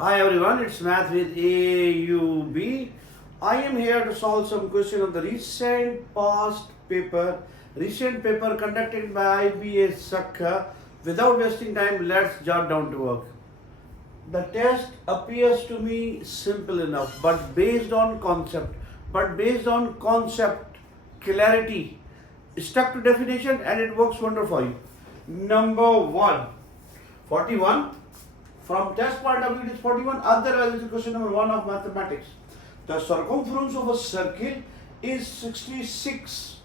Hi everyone, it's Math with AUB. I am here to solve some question of the recent paper conducted by IBA Sukkur. Without wasting time, let's jot down to work. The test appears to me simple enough, but based on concept, clarity, stuck to definition, and it works wonderfully. Number one, 41. From test point of view, it is 41. Otherwise, it is question number 1 of mathematics. The circumference of a circle is 66.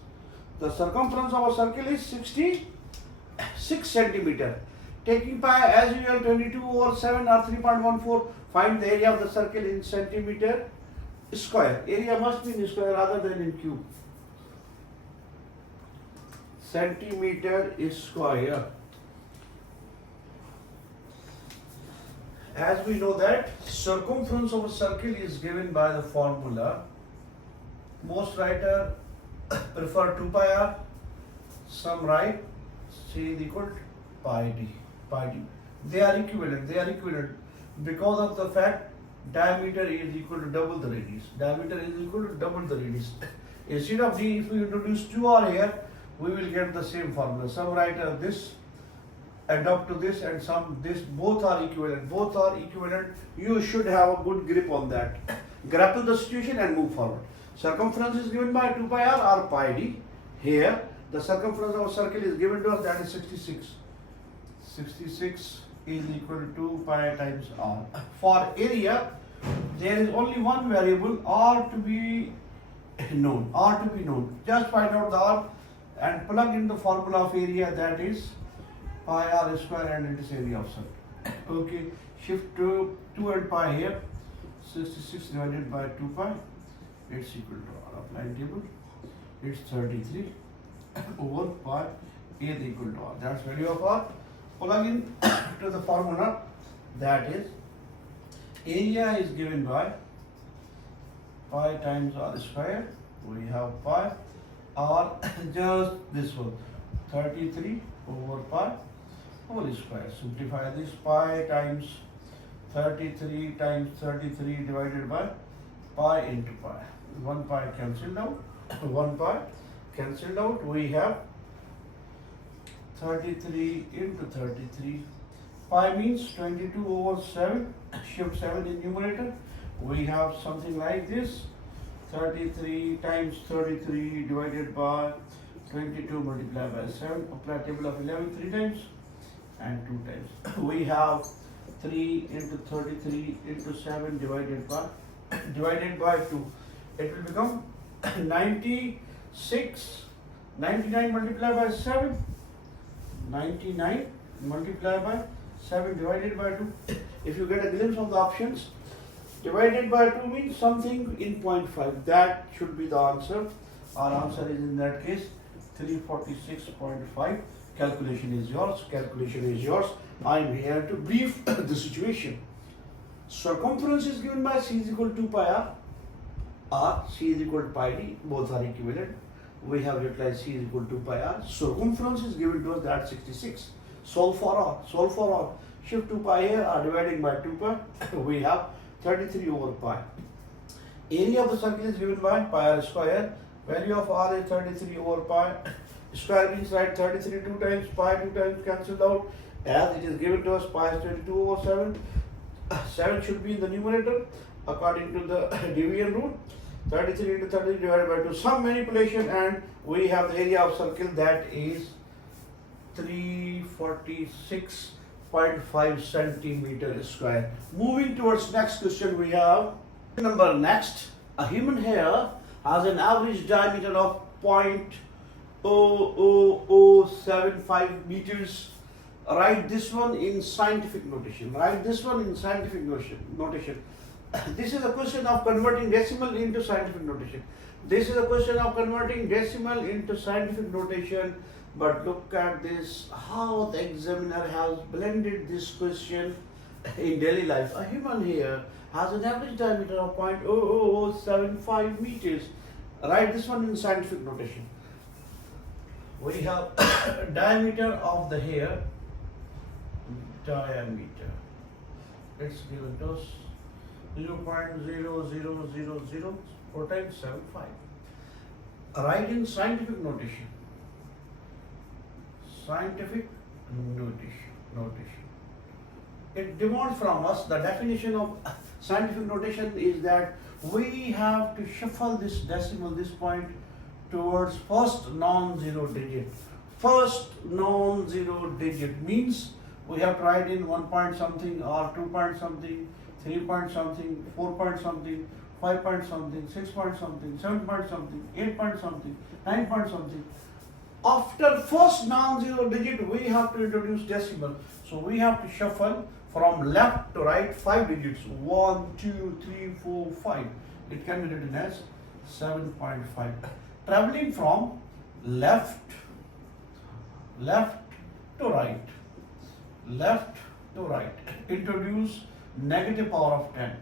The circumference of a circle is 66 centimeter. Taking pi as usual 22/7 or 3.14. Find the area of the circle in centimeter square. Area must be in square rather than in cube. Centimeter square. As we know that circumference of a circle is given by the formula. Most writer prefer 2 pi r. Some write c is equal to pi d. They are equivalent because of the fact diameter is equal to double the radius. Instead of d, if we introduce 2r here, we will get the same formula. Some writer this adopt to this and some this, both are equivalent. You should have a good grip on that. Grapple the situation and move forward. Circumference is given by 2 pi r or pi d. Here the circumference of a circle is given to us, that is 66. 66 is equal to 2 pi times r. For area, there is only one variable, r to be known. Just find out the r and plug in the formula of area, that is pi r square, and it is area of circle. Okay, shift to 2 and pi here. 66 divided by 2 pi, it's equal to r. Apply table, it's 33 over pi is equal to r. That's value of r. Plug in to the formula, that is area is given by pi times r square. We have pi r, just this one, 33 over pi whole square. Simplify this, pi times 33 times 33 divided by pi into pi. 1 pi cancelled out. We have 33 into 33. Pi means 22/7. Shift 7 in numerator. We have something like this. 33 times 33 divided by 22 multiplied by 7. Apply table of 11 3 times and 2 times. We have 3 into 33 into 7 divided by 2. It will become 96. 99 multiplied by 7. 99 multiplied by 7 divided by 2. If you get a glimpse of the options, divided by 2 means something in 0.5. That should be the answer. Our answer is in that case 346.5. Calculation is yours. I am here to brief the situation. Circumference is given by c is equal to 2 pi r, c is equal to pi d. Both are equivalent. We have utilized c is equal to 2 pi r. Circumference is given to us, that 66. Solve for r. Shift 2 pi here, r dividing by 2 pi. We have 33 over pi. Area of the circle is given by pi r square. Value of r is 33 over pi. Square means right, 33 2 times, pi 2 times cancelled out. As it is given to us, pi is 22/7. 7 should be in the numerator according to the division rule. 33 into 33 divided by 2. Some manipulation, and we have the area of circle, that is 346.5 centimeter square. Moving towards next question, we have number next. A human hair has an average diameter of 0.00075 meters. Write this one in scientific notation. This is a question of converting decimal into scientific notation. But look at this, how the examiner has blended this question in daily life. A human hair has an average diameter of 0.00075 meters. Write this one in scientific notation. We have diameter of the hair, diameter It's given to us 0.00004 times 75. Write in scientific notation. Scientific notation. It demands from us, the definition of scientific notation is that we have to shuffle this decimal, this point, towards first non-zero digit. First non-zero digit means we have to write in 1 point something or 2 point something, 3 point something, 4 point something, 5 point something, 6 point something, 7 point something, 8 point something, 9 point something. After first non-zero digit, we have to introduce decimal. So we have to shuffle from left to right 5 digits. 1, 2, 3, 4, 5. It can be written as 7.5. Traveling from left to right. Left to right. Introduce negative power of 10.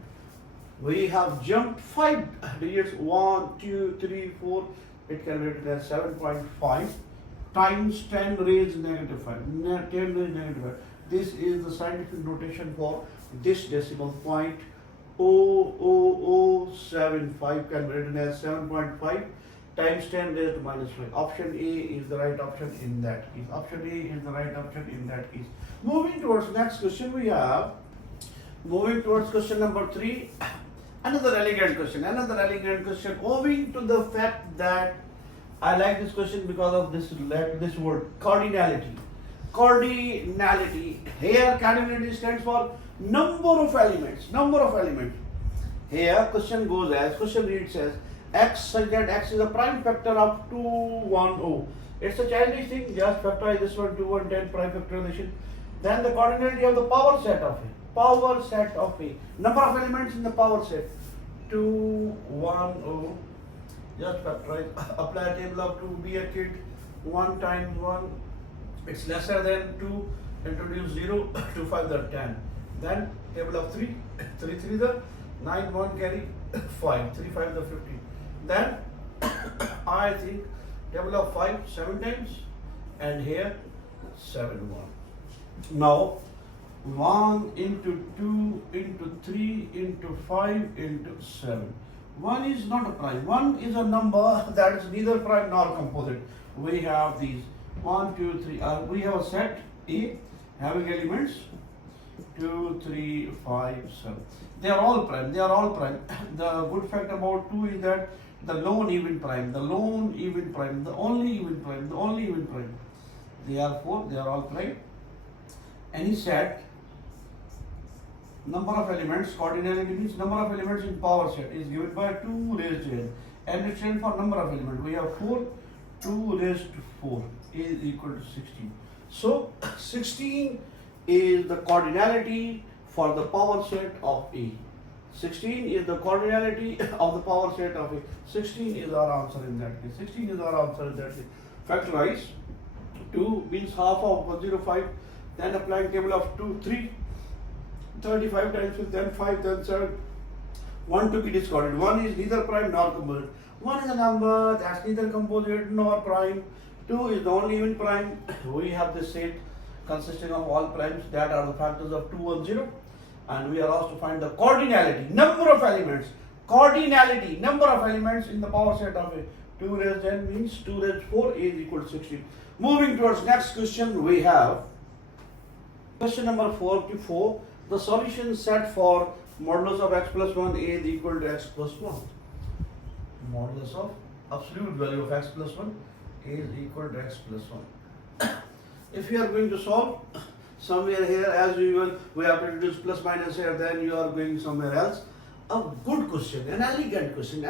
We have jumped 5 digits. 1, 2, 3, 4. It can be written as 7.5 times 10 raised negative 5. 10 raised negative 5. This is the scientific notation for this decimal point. 0.0075 can be written as 7.5 times 10 raised to minus 5. Option A is the right option in that case. Option A is the right option in that case. Moving towards next question, we have moving towards question number 3. Another elegant question. Owing to the fact that I like this question because of this word cardinality. Cardinality. Here cardinality stands for number of elements. Here question reads as x such that x is a prime factor of 210. It's a childish thing, just factorize this one 210 prime factorization. Then the cardinality of the power set of A. Number of elements in the power set 210. Just factorize. Apply table of 2. Be a kid. 1 times 1. It's lesser than 2. Introduce 0. 2 5 the 10. Then table of 3. 3 3 the 9 1 carry 5. 3 5 the 15. Then I think table of 5 7 times, and here 7 1. Now 1 into 2 into 3 into 5 into 7. 1 is not a prime. 1 is a number that is neither prime nor composite. We have these 1, 2, 3. We have a set A having elements 2, 3, 5, 7. They are all prime. The good fact about 2 is that the lone even prime, the only even prime. Therefore, they are all prime. Any set, number of elements, cardinality means number of elements in power set is given by 2 raised to n. And it stands for number of elements. We have 4, 2 raised to 4 is equal to 16. So 16 is the cardinality for the power set of A. 16 is the cardinality of the power set of A. 16 is our answer in that case. Factorize. 2 means half of 105. Then applying table of 2, 3. 35 times 5, then 5, then 7. 1 to be discarded. 1 is neither prime nor composite. 1 is a number that's neither composite nor prime. 2 is the only even prime. We have this set consisting of all primes that are the factors of 2 and 0. And we are asked to find the cardinality, number of elements in the power set of A. 2 raised n means 2 raised 4 is equal to 16. Moving towards next question, we have question number 44. The solution set for modulus of x plus 1 is equal to x plus 1. Modulus of absolute value of x plus 1 is equal to x plus 1. If you are going to solve somewhere here, as usual, we have to introduce plus minus here, then you are going somewhere else. A good question, an elegant question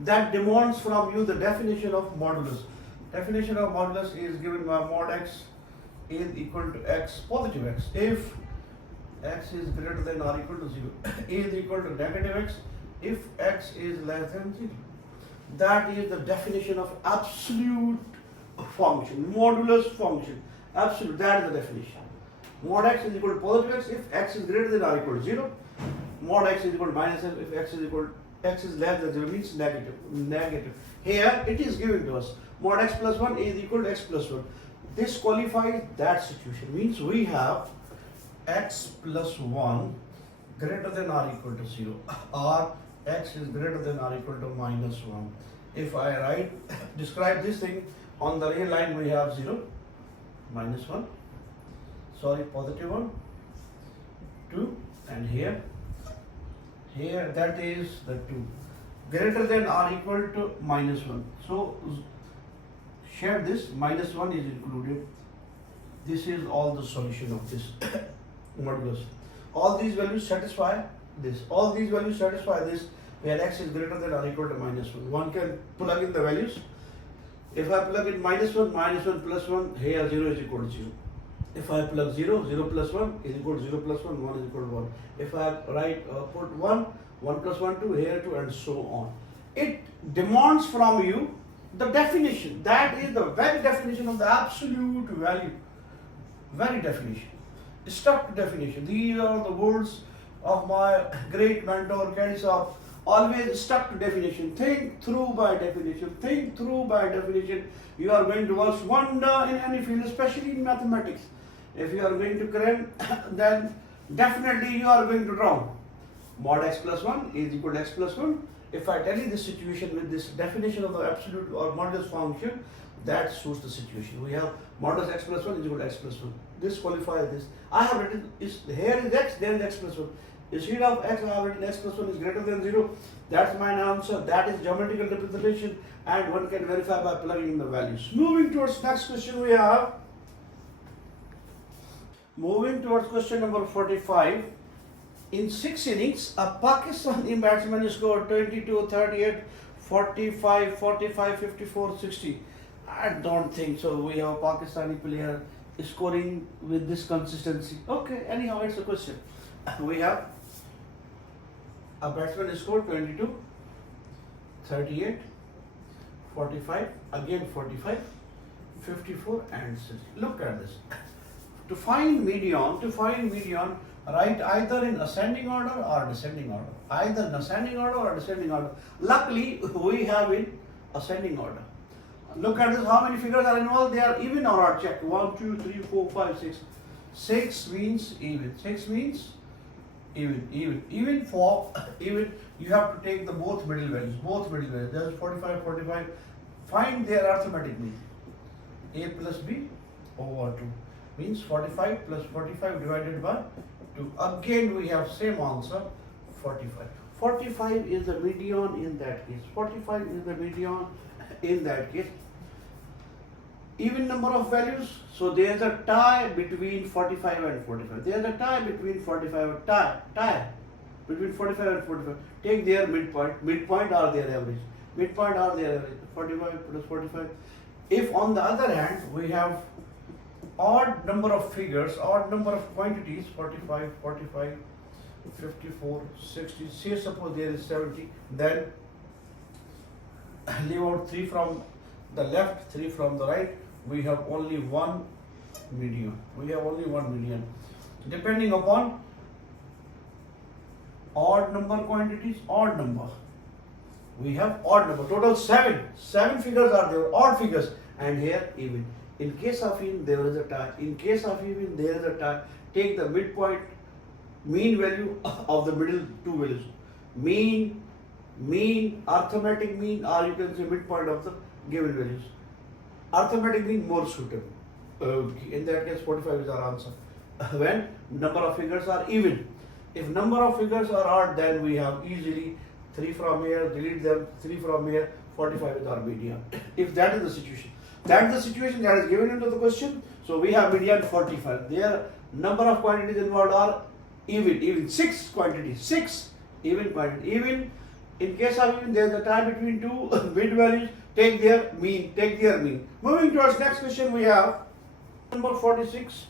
that demands from you the definition of modulus. Definition of modulus is given by mod x is equal to x, positive x, if x is greater than or equal to 0. A is equal to negative x if x is less than 0. That is the definition of absolute function, modulus function. Absolute, that is the definition. Mod x is equal to positive x if x is greater than or equal to 0. Mod x is equal to minus x if x is less than 0 means negative. Here it is given to us. Mod x plus 1 is equal to x plus 1. This qualifies that situation. Means we have x plus 1 greater than or equal to 0, or x is greater than or equal to minus 1. If I describe this thing on the real line, we have 0, minus 1, sorry, positive 1, 2, and here that is the 2, greater than or equal to minus 1. So share this, minus 1 is included. This is all the solution of this modulus. All these values satisfy this. All these values satisfy this, where x is greater than or equal to minus 1. One can plug in the values. If I plug in minus 1 plus 1, here 0 is equal to 0. If I plug 0, 0 plus 1 is equal to 0 plus 1, 1 is equal to 1. If I put 1, 1 plus 1, 2, here 2, and so on. It demands from you the definition. That is the very definition of the absolute value. Very definition. Stuck definition. These are the words of my great mentor, Kedisov. Always stuck to definition. Think through by definition. Think through by definition. You are going to work wonder in any field, especially in mathematics. If you are going to cram, then definitely you are going to drown. Mod x plus 1 is equal to x plus 1. If I tell you this situation with this definition of the absolute or modulus function, that suits the situation. We have modulus x plus 1 is equal to x plus 1. This qualifies this. I have written here is x, there is x plus 1. Instead of x, I have written x plus 1 is greater than 0. That's my answer. That is geometrical representation, and one can verify by plugging in the values. Moving towards next question, we have question number 45. In 6 innings, a Pakistani batsman scored 22, 38, 45, 45, 54, 60. I don't think so. We have a Pakistani player scoring with this consistency. Okay, anyhow, it's a question. We have a batsman scored 22, 38, 45, again 45, 54, and 60. Look at this. To find median, write either in ascending order or descending order. Either in ascending order or descending order. Luckily, we have in ascending order. Look at this, how many figures are involved? They are even or odd. Check. 1, 2, 3, 4, 5, 6. 6 means even. 6 means even. Even for even, you have to take the both middle values. There is 45, 45. Find their arithmetic mean. A plus B over 2 means 45 plus 45 divided by 2. Again we have same answer, 45. 45 is the median in that case. 45 is the median in that case. Even number of values, so there is a tie between 45 and 45. There is a tie between 45 and tie between 45 and 45. Take their midpoint or their average. 45 plus 45. If on the other hand we have odd number of figures, odd number of quantities, 45, 45, 54, 60, say suppose there is 70, then leave out 3 from the left, 3 from the right, we have only one median. Depending upon odd number quantities, odd number. We have odd number, total 7. 7 figures are there, odd figures, and here even. In case of even, there is a tie. In case of even, there is a tie. Take the midpoint, mean value of the middle two values. Mean, arithmetic mean, or you can say midpoint of the given values. Arithmetic mean more suitable. Okay. In that case, 45 is our answer. When number of figures are even. If number of figures are odd, then we have easily 3 from here, delete them, 3 from here, 45 is our median. If that is the situation. That is the situation that is given into the question. So we have median 45. Their number of quantities involved are even. 6 quantities. 6 even quantities. Even. In case of even, there is a tie between two mid values. Take their mean. Moving towards next question, we have number 46.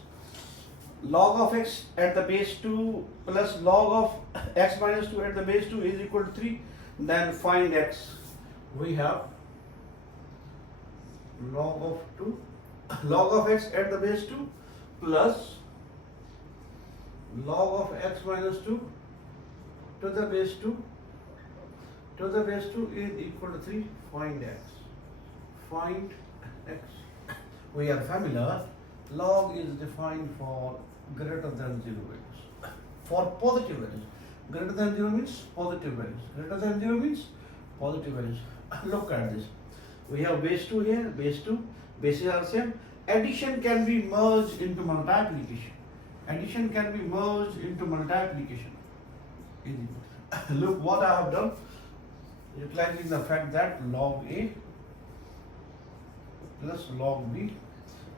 Log of x at the base 2 plus log of x minus 2 at the base 2 is equal to 3. Then find x. We have log of x at the base 2 plus log of x minus 2 to the base 2 is equal to 3. Find x. We are familiar. Log is defined for greater than 0 values. For positive values, greater than 0 means positive values. Greater than 0 means positive values. Look at this. We have base 2 here, base 2, bases are same. Addition can be merged into multiplication. Addition can be merged into multiplication. Look what I have done. Utilizing the fact that log A plus log B,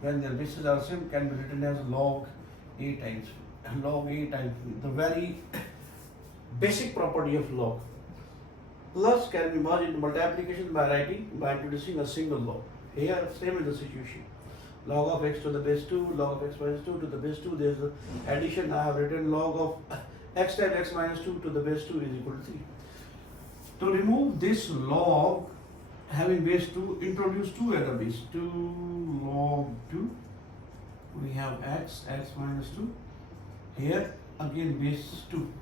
when their bases are same, can be written as log A times B. Log A times B, the very basic property of log. Plus can be merged into multiplication by introducing a single log. Here same is the situation. Log of x to the base 2, log of x minus 2 to the base 2. There is the addition. I have written log of x times x minus 2 to the base 2 is equal to 3. To remove this log having base 2, introduce 2 as a base. 2 log 2. We have x minus 2. Here again base 2.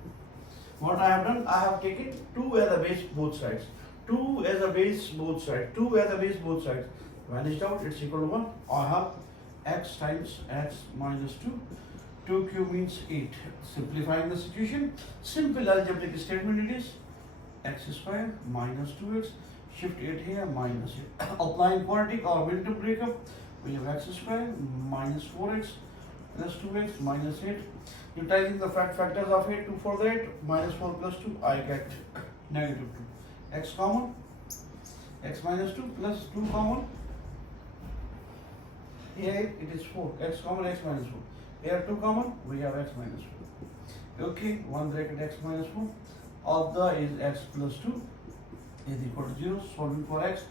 What I have done, I have taken 2 as a base both sides. 2 as a base both sides. 2 as a base both sides. Vanished out, it's equal to 1. I have x times x minus 2. 2 cube means 8. Simplifying the situation, simple algebraic statement it is. X square minus 2x. Shift 8 here, minus 8. Applying quadratic or Milton breakup, we have x square minus 4x plus 2x minus 8. Utilizing the factors of 8, 2 for that, minus 4 plus 2, I get negative 2. X common, x minus 2 plus 2 common. Here it is 4, x common, x minus 4. Here 2 common, we have x minus 4. Okay, 1 bracket x minus 4. Of the is x plus 2 is equal to 0. Solving for x,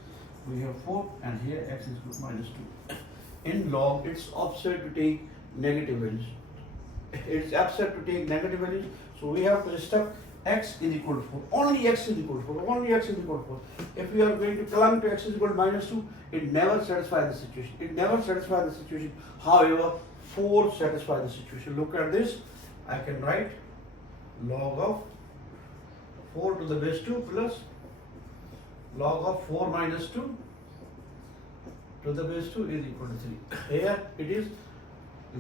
we have 4 and here x is equal to minus 2. In log, it's opposite to take negative values. It's opposite to take negative values. So we have to step x is equal to 4. Only x is equal to 4. Only x is equal to 4. If we are going to climb to x is equal to minus 2, it never satisfies the situation. It never satisfies the situation. However, 4 satisfies the situation. Look at this. I can write log of 4 to the base 2 plus log of 4 minus 2 to the base 2 is equal to 3. Here it is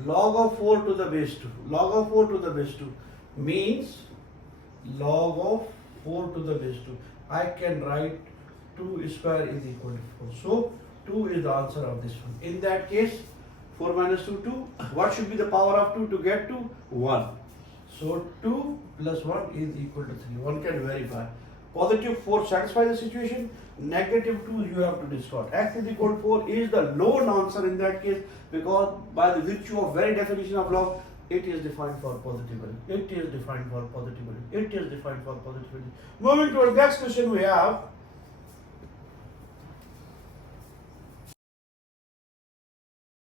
log of 4 to the base 2. Log of 4 to the base 2 means log of 4 to the base 2. I can write 2 square is equal to 4. So 2 is the answer of this one. In that case, 4 minus 2, 2. What should be the power of 2 to get to 1? So 2 plus 1 is equal to 3. One can verify. Positive 4 satisfies the situation. Negative 2 you have to discard. X is equal to 4 is the lone answer in that case, because by the virtue of very definition of log, it is defined for positive value. It is defined for positive value. It is defined for positive value. Moving to our next question we have.